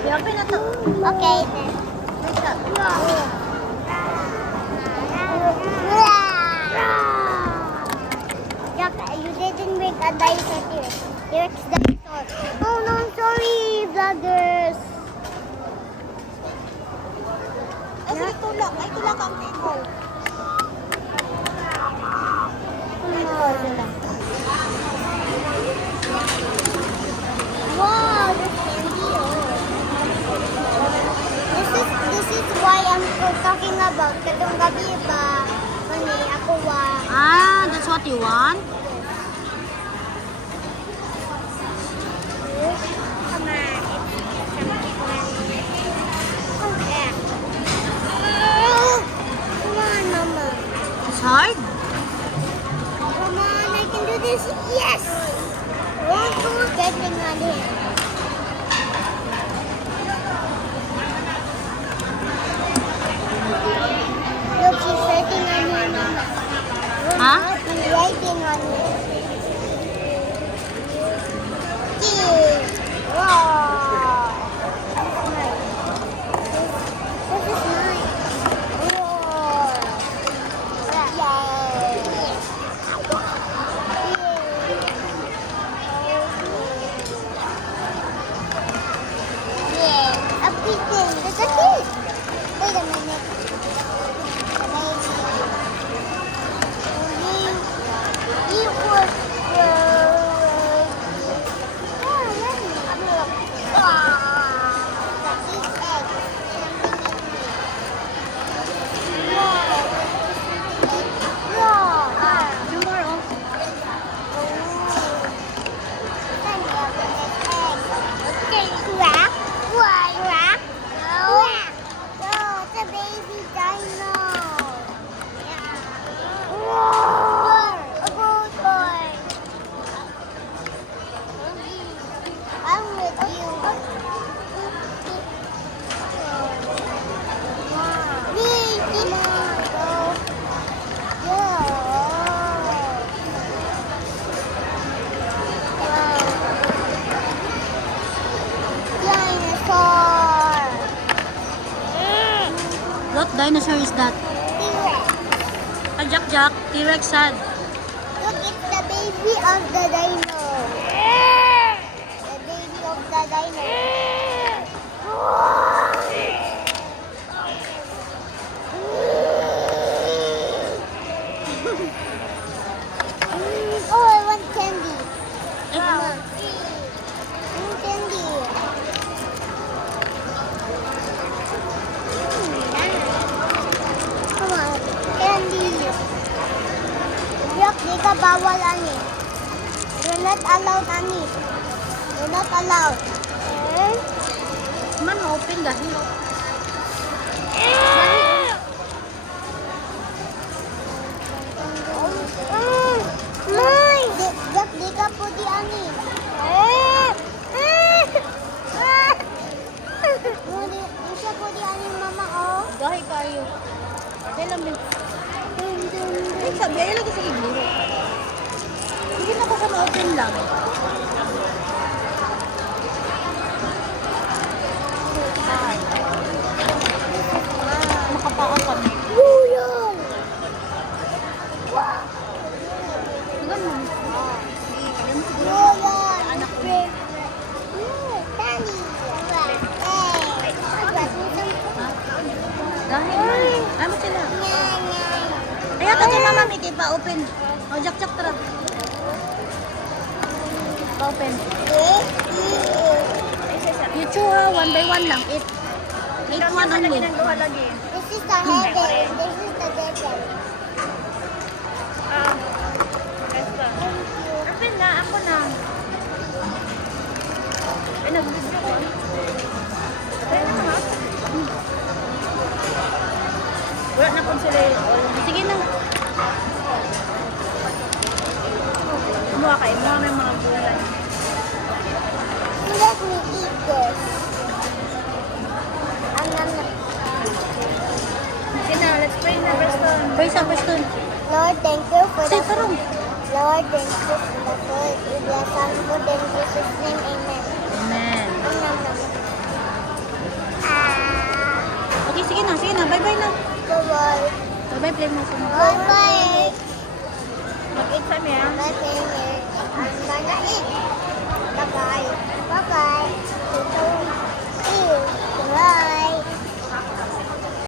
I-open na to. Okay then. Wait siya. Yuck, you didn't make a dinosaur here. Here's the dinosaur. Oh no, I'm sorry, vloggers. Ay, sige, tulak. Ay, tulak ang table. Wow, this candy. This is why I'm talking about. Katong gabi ba? Kani ako wa. Ah, that's what you want? Come on. Come on, Mama. It's hard? Come on, I can do this. Yes. One, two, getting on here. Look, she's writing on here, Mama. Huh? She's writing on here. Key. Wow. This is mine. Wow. Yeah, a big thing. There's a kid. Wait a minute. He was Two more, oh. Okay, crack. What? Crack? No. No, it's a baby dino. Whoa. A boat boy. I'm with you. Come on, go. Dinosaur. What dinosaur is that? T-Rex. Ah, Jack. T-Rex sad. Look, it's the baby of the dino. The baby of the dino. Oh, I want candy. Come on. Candy. Come on, candy. Yuck, di ka bawal, ani. You're not allowed, ani. You're not allowed. Man, open gahi. May! Yuck, di ka po di, ani. Di siya po di, ani, mama, oh. Gahi kayo. Kailan din? Ay, sabi, ay lagi sa iguro. Sige na baka ma-open lang. Makapaa kami. Royal! Ilan mo? Royal! Anak ko. Danny! Dahil man. Ano sila? Kaya ka dyan, mama, Mickey, pa-open. O, Jack, tara. Pa-open. You chew ha, one by one lang. Eat one only. This is the heaven. This is the devil. Open na, ako na. Ay, nag-video ko. Wala na kung sila yun. Sige na. Kumuha kayo. Kumuha may mga bulan. Let me eat this. Sige na, let's pray na, Preston. Pray sa Preston. Lord, thank you for the Say, tarong. Lord, thank you for the food. We bless our food in Jesus' name. Amen. Amen. Nom, nom, nom. claim mo kung Bye-bye. mag-eat sa niya. Bye-bye. I'm gonna eat. Bye-bye. Bye-bye.